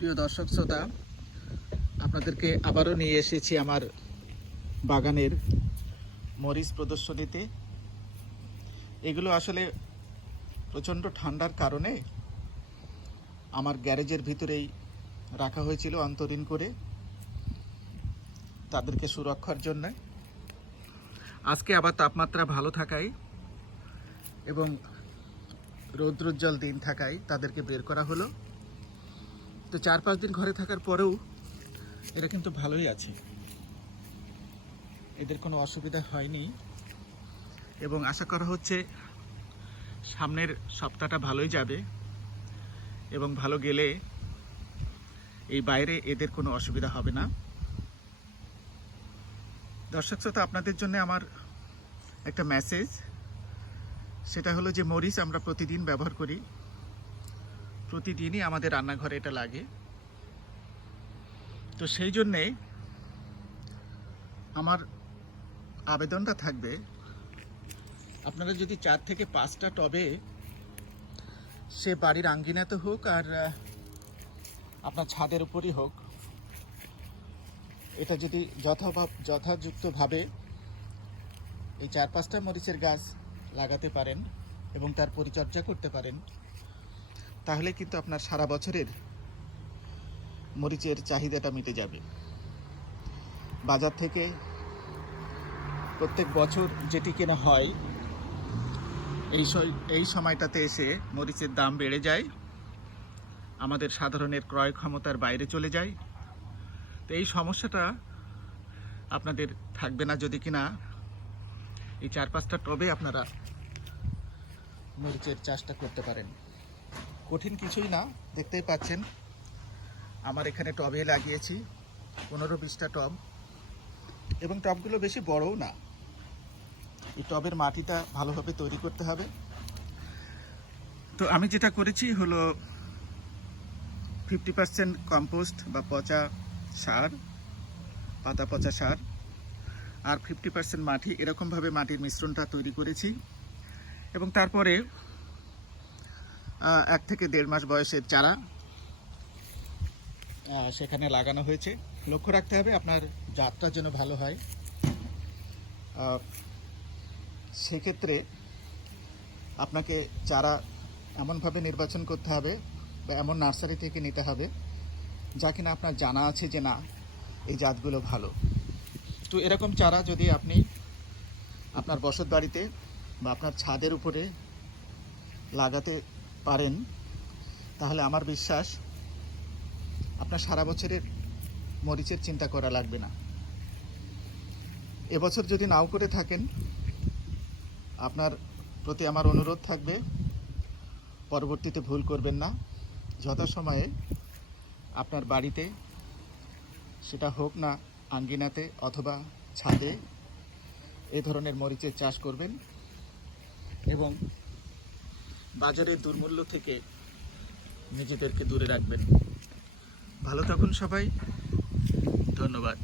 প্রিয় দর্শক শ্রোতা, আপনাদেরকে আবারও নিয়ে এসেছি আমার বাগানের মরিচ প্রদর্শনীতে। এগুলো আসলে প্রচণ্ড ঠান্ডার কারণে আমার গ্যারেজের ভিতরেই রাখা হয়েছিল অন্তরীণ করে তাদেরকে সুরক্ষার জন্য। আজকে আবার তাপমাত্রা ভালো থাকায় এবং রৌদ্রোজ্জ্বল দিন থাকায় তাদেরকে বের করা হলো। তো চার পাঁচ দিন ঘরে থাকার পরেও এরা কিন্তু ভালোই আছে। এদের কোনো অসুবিধা হয়নি। এবং আশা করা হচ্ছে সামনের সপ্তাহটা ভালোই যাবে এবং ভালো গেলে এই বাইরে এদের কোনো অসুবিধা হবে না। দর্শক শ্রোতা, আপনাদের জন্য আমার একটা মেসেজ সেটা হলো যে মরিচ আমরা প্রতিদিন ব্যবহার করি। প্রতিদিনই আমাদের রান্নাঘরে এটা লাগে। তো সেই জন্যে আমার আবেদনটা থাকবে, আপনারা যদি চার থেকে পাঁচটা টবে সে বাড়ির আঙ্গিনাতে হোক আর আপনার ছাদের উপরই হোক, এটা যদি যথাভাব যথাযুক্তভাবে এই চার পাঁচটা মরিচের গাছ লাগাতে পারেন এবং তার পরিচর্যা করতে পারেন তাহলে কিন্তু আপনার সারা বছরের মরিচের চাহিদাটা মিটে যাবে। বাজার থেকে প্রত্যেক বছর যেটি কেনা হয়, এই এই সময়টাতে এসে মরিচের দাম বেড়ে যায়, আমাদের সাধারণের ক্রয় ক্ষমতার বাইরে চলে যায়। তো এই সমস্যাটা আপনাদের থাকবে না যদি কিনা এই চার পাঁচটা টবে আপনারা মরিচের চাষটা করতে পারেন। কঠিন কিছুই না, দেখতেই পাচ্ছেন। আমার এখানে টবে লাগিয়েছি, পনেরো বিশটা টব। এবং টবগুলো বেশি বড়ও না। এই টবের মাটিটা ভালোভাবে তৈরি করতে হবে। তো আমি যেটা করেছি হলো ফিফটি পার্সেন্ট কম্পোস্ট বা পচা সার, পাতা পচা সার, আর ফিফটি পার্সেন্ট মাটি, এরকমভাবে মাটির মিশ্রণটা তৈরি করেছি। এবং তারপরে এক থেকে দেড় মাস বয়সের চারা সেখানে লাগানো হয়েছে। লক্ষ্য রাখতে হবে আপনার জাতটা যেন ভালো হয়। সেক্ষেত্রে আপনাকে চারা এমনভাবে নির্বাচন করতে হবে বা এমন নার্সারি থেকে নিতে হবে যা কিনা আপনার জানা আছে যে না, এই জাতগুলো ভালো। তো এরকম চারা যদি আপনি আপনার বসত বাড়িতে বা আপনার ছাদের উপরে লাগাতে পারেন, তাহলে আমার বিশ্বাস আপনার সারা বছরের মরিচের চিন্তা করা লাগবে না। এবছর যদি নাও করে থাকেন, আপনার প্রতি আমার অনুরোধ থাকবে, পরবর্তীতে ভুল করবেন না। যথাসময়ে আপনার বাড়িতে সেটা হোক না আঙ্গিনাতে অথবা ছাদে এ ধরনের মরিচের চাষ করবেন এবং বাজারের দুর্মূল্য থেকে নিজেদেরকে দূরে রাখবেন। ভালো থাকুন সবাই। ধন্যবাদ।